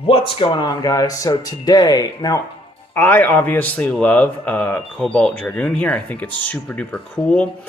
What's going on, guys? So today, now I obviously love Cobalt Dragoon here. I think it's super duper cool.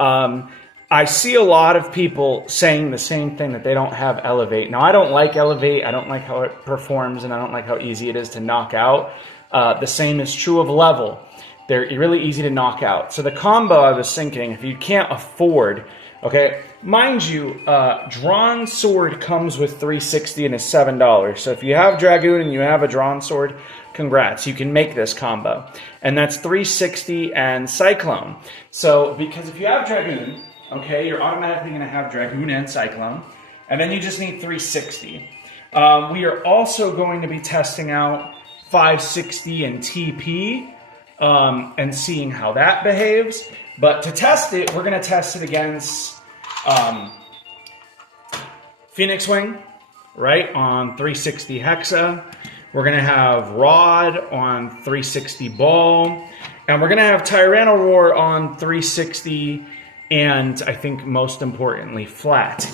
I see a lot of people saying the same thing, that they don't have Elevate. Now, I don't like Elevate. I don't like how it performs, and I don't like how easy it is to knock out. The same is true of Level. They're really easy to knock out. So the combo, I was thinking, if you can't afford, okay, mind you, Drawn Sword comes with 360 and is $7. So if you have Dragoon and you have a Drawn Sword, congrats, you can make this combo. And that's 360 and Cyclone. So because if you have Dragoon, okay, you're automatically going to have Dragoon and Cyclone, and then you just need 360. We are also going to be testing out 560 and TP and seeing how that behaves. But to test it, we're going to test it against Phoenix Wing, right, on 360 Hexa. We're going to have Rod on 360 Ball, and we're going to have Tyrannosaur on 360, and I think most importantly, Flat.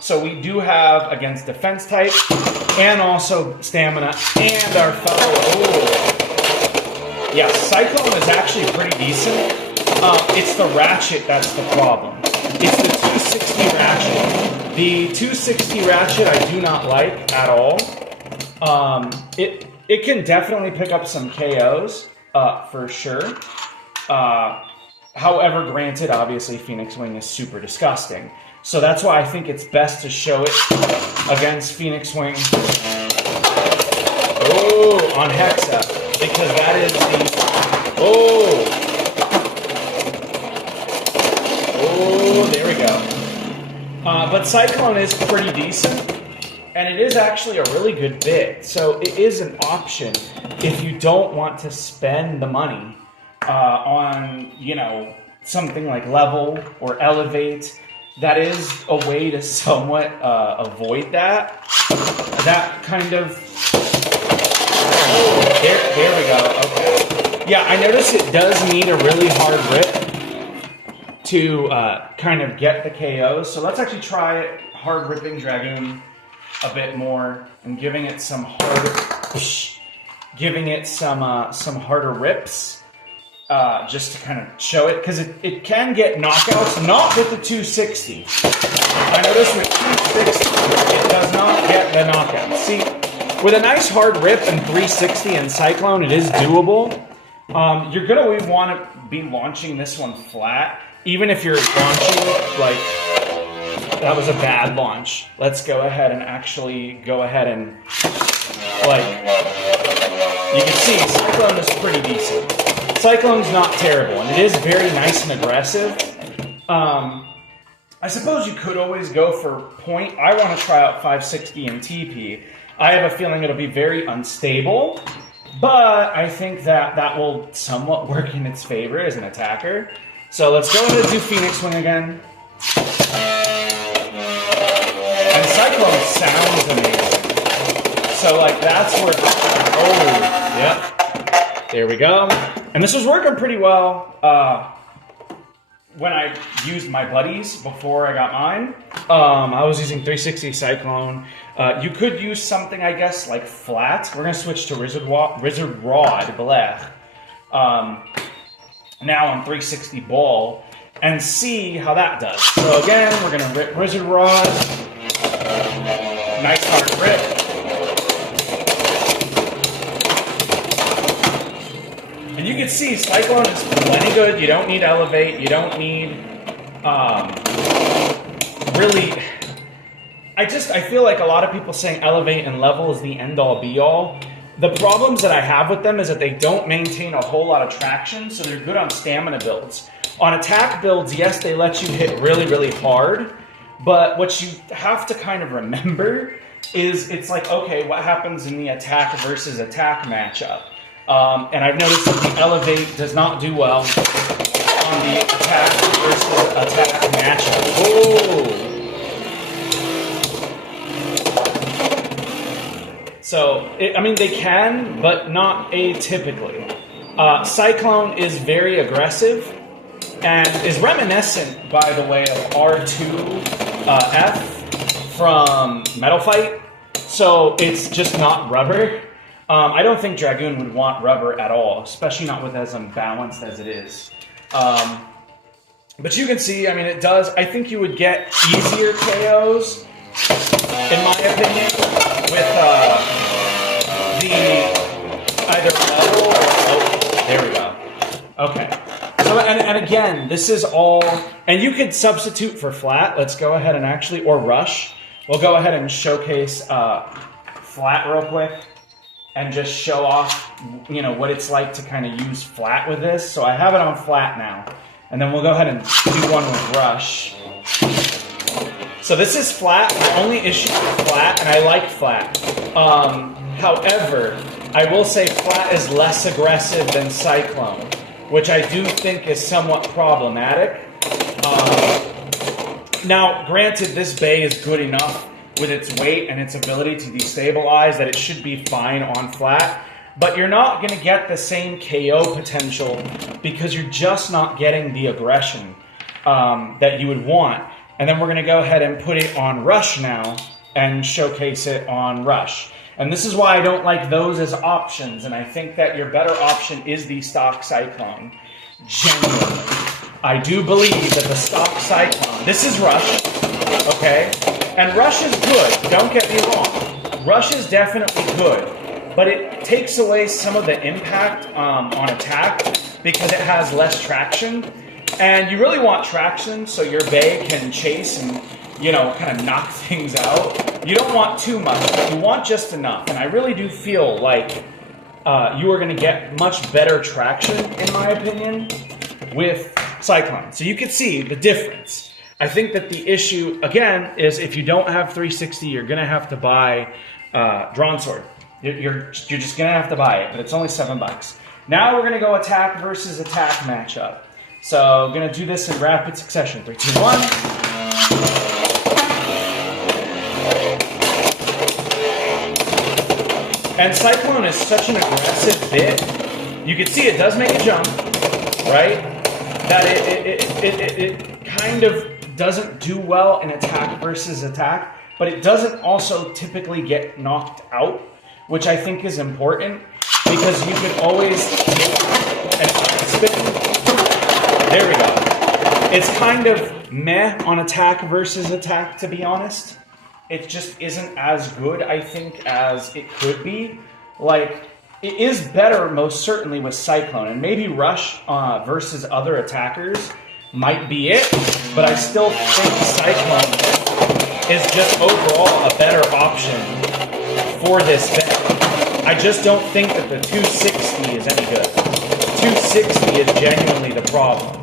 So we do have against defense type, and also stamina, and our fellow. Yeah, Cyclone is actually pretty decent. It's the Ratchet that's the problem. It's the 260 Ratchet. The 260 Ratchet I do not like at all. It can definitely pick up some KOs, for sure. However, granted, obviously Phoenix Wing is super disgusting. So that's why I think it's best to show it against Phoenix Wing. Oh, on Hexa. Because that is the... Oh, there we go. But Cyclone is pretty decent, and it is actually a really good bit. So it is an option if you don't want to spend the money on, you know, something like Level or Elevate. That is a way to somewhat avoid that. That kind of... There we go. Okay. Yeah, I notice it does need a really hard rip to kind of get the KOs. So let's actually try it, hard ripping Dragoon a bit more and giving it some harder, some harder rips, just to kind of show it, because it can get knockouts, not with the 260. I notice with 260, it does not get the knockouts. See, with a nice hard rip and 360 and Cyclone, it is doable. You're going to want to be launching this one flat, even if you're launching, like, that was a bad launch. Let's go ahead and actually go ahead and, like, you can see Cyclone is pretty decent. Cyclone's not terrible, and it is very nice and aggressive. I suppose you could always go for point. I want to try out 560 and TP. I have a feeling it'll be very unstable, but I think that will somewhat work in its favor as an attacker. So let's go ahead and do Phoenix Wing again. And Cyclone sounds amazing. So, like, that's where... Oh, yep. There we go. And this was working pretty well when I used my buddies before I got mine. I was using 360 Cyclone. You could use something, I guess, like Flat. We're going to switch to Wizard Rod, blech. Now on 360 Ball, and see how that does. So again, we're going to rip Wizard Rod. Nice hard rip. And you can see Cyclone is plenty good. You don't need Elevate. You don't need really... I feel like a lot of people saying Elevate and Level is the end-all be-all. The problems that I have with them is that they don't maintain a whole lot of traction, so they're good on stamina builds. On attack builds, yes, they let you hit really, really hard, but what you have to kind of remember is it's like, okay, what happens in the attack versus attack matchup? And I've noticed that the Elevate does not do well on the attack versus attack matchup. Oh! So, I mean, they can, but not atypically. Cyclone is very aggressive and is reminiscent, by the way, of R2F from Metal Fight. So it's just not rubber. I don't think Dragoon would want rubber at all, especially not with as unbalanced as it is. But you can see, I mean, it does. I think you would get easier KOs, in my opinion, with the either level or, oh, there we go. Okay. So, and again, this is all, and you could substitute for flat. Let's go ahead and actually, or rush. We'll go ahead and showcase flat real quick and just show off, you know, what it's like to kind of use flat with this. So I have it on flat now. And then we'll go ahead and do one with rush. So this is flat. My only issue with flat, and I like flat. However, I will say flat is less aggressive than Cyclone, which I do think is somewhat problematic. Now, granted, this bay is good enough with its weight and its ability to destabilize that it should be fine on flat. But you're not going to get the same KO potential because you're just not getting the aggression that you would want. And then we're going to go ahead and put it on rush now and showcase it on rush. And this is why I don't like those as options. And I think that your better option is the stock Cyclone. Genuinely. I do believe that the stock Cyclone, this is rush, okay? And rush is good, don't get me wrong. Rush is definitely good. But it takes away some of the impact on attack because it has less traction. And you really want traction so your bay can chase and, you know, kind of knock things out. You don't want too much, you want just enough. And I really do feel like you are going to get much better traction, in my opinion, with Cyclone. So you can see the difference. I think that the issue, again, is if you don't have 360, you're going to have to buy Drawn Sword. You're just going to have to buy it, but it's only $7. Now we're going to go attack versus attack matchup. So I'm going to do this in rapid succession. 3, 2, 1. And Cyclone is such an aggressive bit. You can see it does make a jump, right? That it kind of doesn't do well in attack versus attack, but it doesn't also typically get knocked out, which I think is important because you can always take and spin. There we go. It's kind of meh on attack versus attack, to be honest. It just isn't as good, I think, as it could be. Like, it is better most certainly with Cyclone, and maybe Rush versus other attackers might be it, but I still think Cyclone is just overall a better option for this bet. I just don't think that the 260 is any good. 260 is genuinely the problem.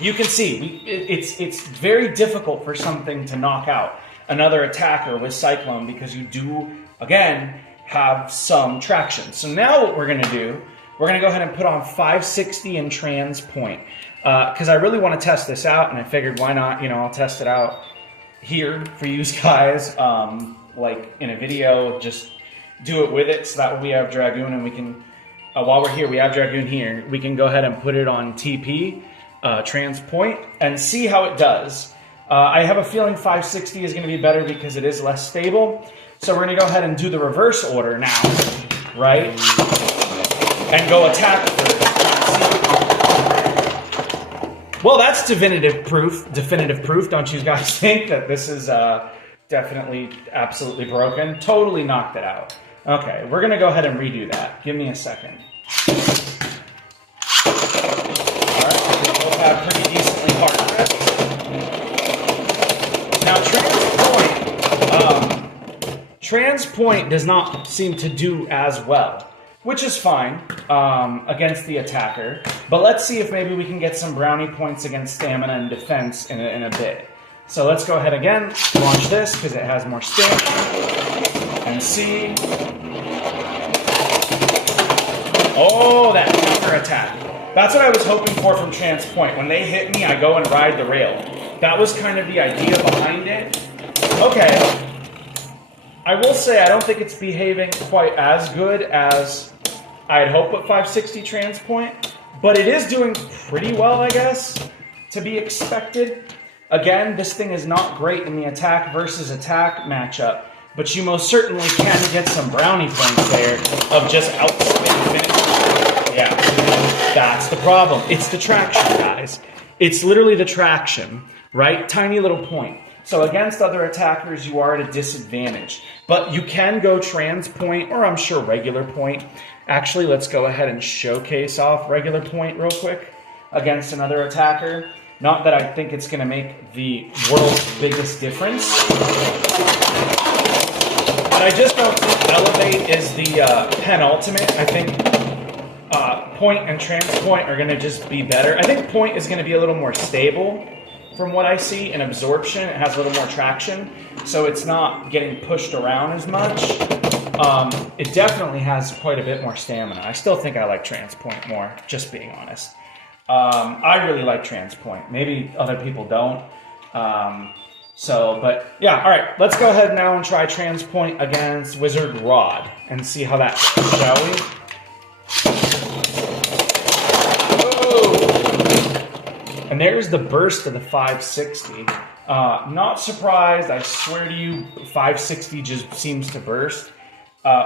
You can see, it's very difficult for something to knock out another attacker with Cyclone because you do, again, have some traction. So now what we're going to do, we're going to go ahead and put on 560 in trans point because I really want to test this out, and I figured why not, you know, I'll test it out here for you guys, like in a video, just do it with it so that we have Dragoon and we can, while we're here, we have Dragoon here, we can go ahead and put it on TP, trans point, and see how it does. I have a feeling 560 is going to be better because it is less stable. So we're going to go ahead and do the reverse order now, right? And go attack first. Well, that's definitive proof, don't you guys think that this is definitely absolutely broken? Totally knocked it out. Okay, we're going to go ahead and redo that. Give me a second. All right, we both have pretty decently hard grips. Now, trans point does not seem to do as well, which is fine against the attacker. But let's see if maybe we can get some brownie points against stamina and defense in a bit. So let's go ahead again, launch this because it has more stamina, and see. Oh, that counter attack. That's what I was hoping for from trans point. When they hit me, I go and ride the rail. That was kind of the idea behind it. Okay. I will say I don't think it's behaving quite as good as I'd hope with 560 trans point, but it is doing pretty well, I guess, to be expected. Again, this thing is not great in the attack versus attack matchup but you most certainly can get some brownie points there of just outspin finish. Yeah, that's the problem. It's the traction, guys. It's literally the traction, right? Tiny little point. So against other attackers, you are at a disadvantage. But you can go trans point, or I'm sure regular point. Actually, let's go ahead and showcase off regular point real quick against another attacker. Not that I think it's going to make the world's biggest difference. But I just don't think Elevate is the penultimate. I think point and trans point are going to just be better. I think point is going to be a little more stable from what I see in absorption. It has a little more traction, so it's not getting pushed around as much. It definitely has quite a bit more stamina. I still think I like trans point more, just being honest. I really like trans point. Maybe other people don't. But yeah, all right. Let's go ahead now and try trans point against Wizard Rod and see how that goes, shall we? And there's the burst of the 560. Not surprised. I swear to you, 560 just seems to burst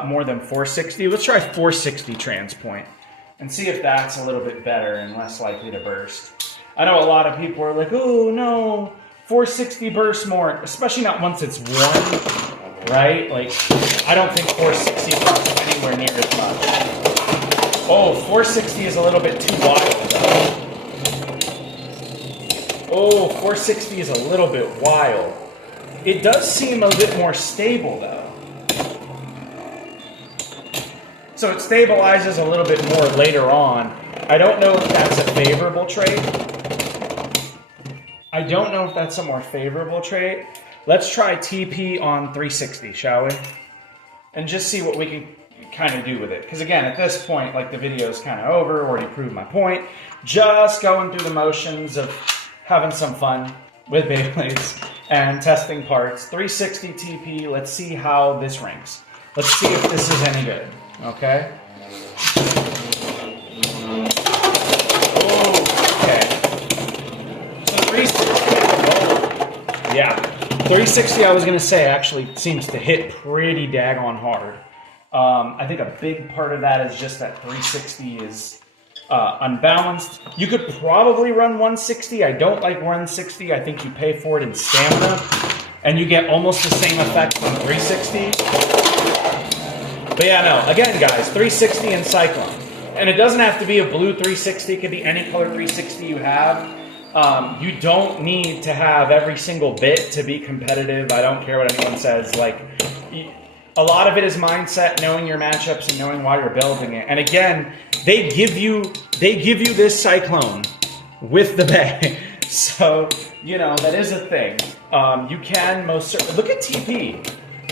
more than 460. Let's try 460 trans point and see if that's a little bit better and less likely to burst. I know a lot of people are like, oh no, 460 bursts more, especially not once it's one, right? Like, I don't think 460 bursts anywhere near as much. Oh, 460 is a little bit too wild though. Oh, 460 is a little bit wild. It does seem a bit more stable though. So it stabilizes a little bit more later on. I don't know if that's a favorable trait. I don't know if that's a more favorable trait. Let's try TP on 360, shall we? And just see what we can kind of do with it. Because again, at this point, like the video is kind of over, already proved my point. Just going through the motions of having some fun with Beyblades and testing parts. 360 TP, let's see how this ranks. Let's see if this is any good, okay? Oh, okay. So 360, yeah. 360, I was gonna say, actually seems to hit pretty daggone hard. I think a big part of that is just that 360 is unbalanced. You could probably run 160. I don't like 160. I think you pay for it in stamina, and you get almost the same effect on 360. But yeah, no. Again, guys, 360 and Cyclone. And it doesn't have to be a blue 360. It could be any color 360 you have. You don't need to have every single bit to be competitive. I don't care what anyone says. Like, a lot of it is mindset, knowing your matchups and knowing why you're building it. And again, they give you this Cyclone with the bay. So, you know, that is a thing. You can most certainly look at TP.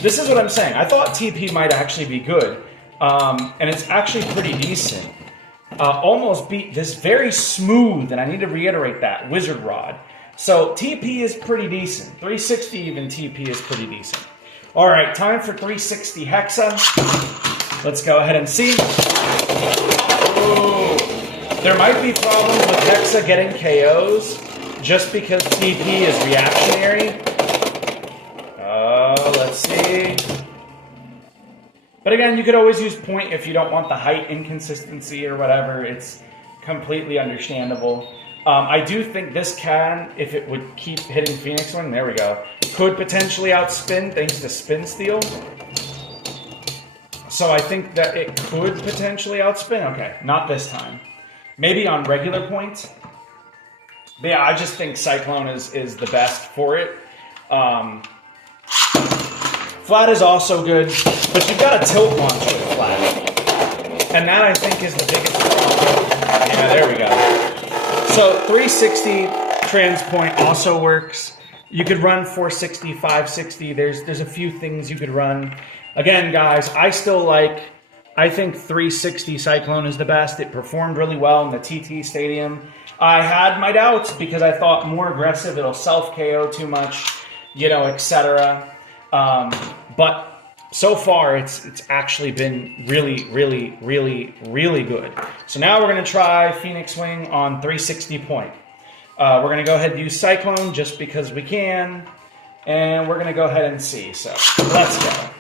This is what I'm saying. I thought TP might actually be good. And it's actually pretty decent. Almost beat this very smooth, and I need to reiterate that, Wizard Rod. So TP is pretty decent. 360 even TP is pretty decent. All right, time for 360 Hexa. Let's go ahead and see. Ooh. There might be problems with Hexa getting KOs just because TP is reactionary. Let's see. But again, you could always use point if you don't want the height inconsistency or whatever. It's completely understandable. I do think this can, if it would keep hitting Phoenix Wing, there we go, could potentially outspin thanks to Spin Steal. So I think that it could potentially outspin. Okay, not this time. Maybe on regular points. But yeah, I just think Cyclone is the best for it. Flat is also good, but you've got a tilt launch with flat. And that, I think, is the biggest problem. Yeah, there we go. So 360 trans point also works. You could run 460, 560. There's a few things you could run. Again, guys, I think 360 Cyclone is the best. It performed really well in the TT Stadium. I had my doubts because I thought more aggressive, it'll self-KO too much, you know, etc. But so far, it's actually been really, really, really, really good. So now we're going to try Phoenix Wing on 360 point. We're going to go ahead and use Cyclone just because we can. And we're going to go ahead and see. So let's go.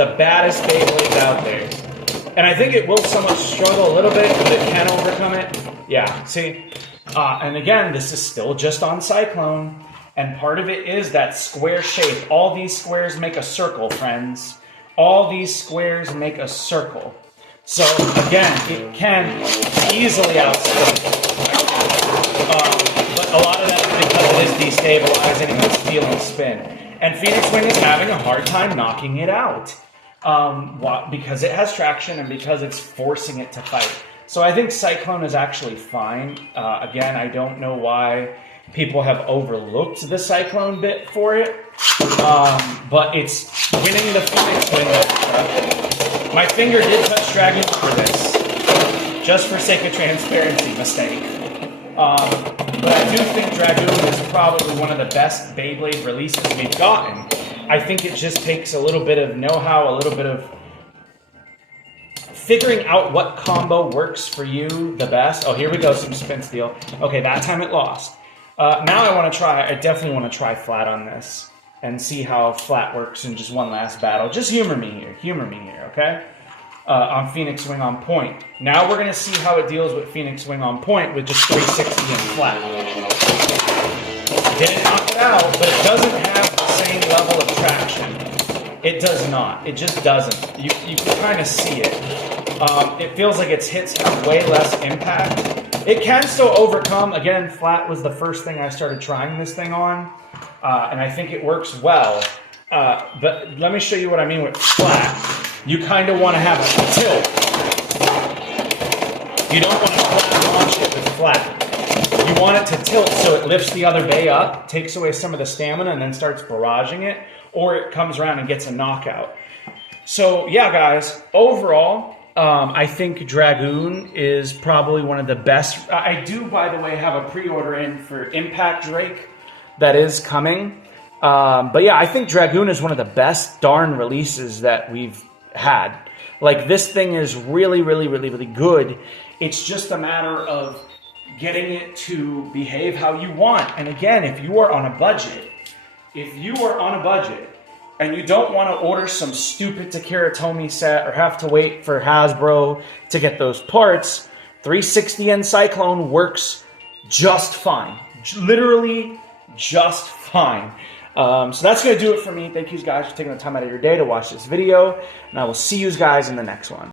the baddest Beyblades out there. And I think it will somewhat struggle a little bit, but it can overcome it. Yeah, see? And again, this is still just on Cyclone. And part of it is that square shape. All these squares make a circle, friends. All these squares make a circle. So again, it can easily outspin. But a lot of that is because it is destabilizing and it's feeling spin. And Phoenix Wing is having a hard time knocking it out. Because it has traction and because it's forcing it to fight. So I think Cyclone is actually fine. Again, I don't know why people have overlooked the Cyclone Bit for it. But it's winning the Phoenix Wing. My finger did touch Dragoon for this. Just for sake of transparency, mistake. But I do think Dragoon is probably one of the best Beyblade releases we've gotten. I think it just takes a little bit of know-how, a little bit of figuring out what combo works for you the best. Oh, here we go, some spin steal. Okay, that time it lost. Now I definitely want to try flat on this and see how flat works in just one last battle. Just humor me here, okay? On Phoenix Wing on point. Now we're going to see how it deals with Phoenix Wing on point with just 360 and flat. Didn't knock it out, but it doesn't have the same level of traction. It does not. It just doesn't. You can kind of see it. It feels like its hits have way less impact. It can still overcome. Again, flat was the first thing I started trying this thing on. And I think it works well. But let me show you what I mean with flat. You kind of want to have a tilt. You don't want to flat launch it with flat. You want it to tilt so it lifts the other bay up, takes away some of the stamina, and then starts barraging it, or it comes around and gets a knockout. So yeah, guys, overall, I think Dragoon is probably one of the best. I do, by the way, have a pre-order in for Impact Drake that is coming. But yeah, I think Dragoon is one of the best darn releases that we've had. Like, this thing is really, really, really, really good. It's just a matter of getting it to behave how you want. And again, if you are on a budget, and you don't want to order some stupid Takara Tomy set or have to wait for Hasbro to get those parts, 360 and Cyclone works just fine. Literally just fine. So that's going to do it for me. Thank you guys for taking the time out of your day to watch this video, and I will see you guys in the next one.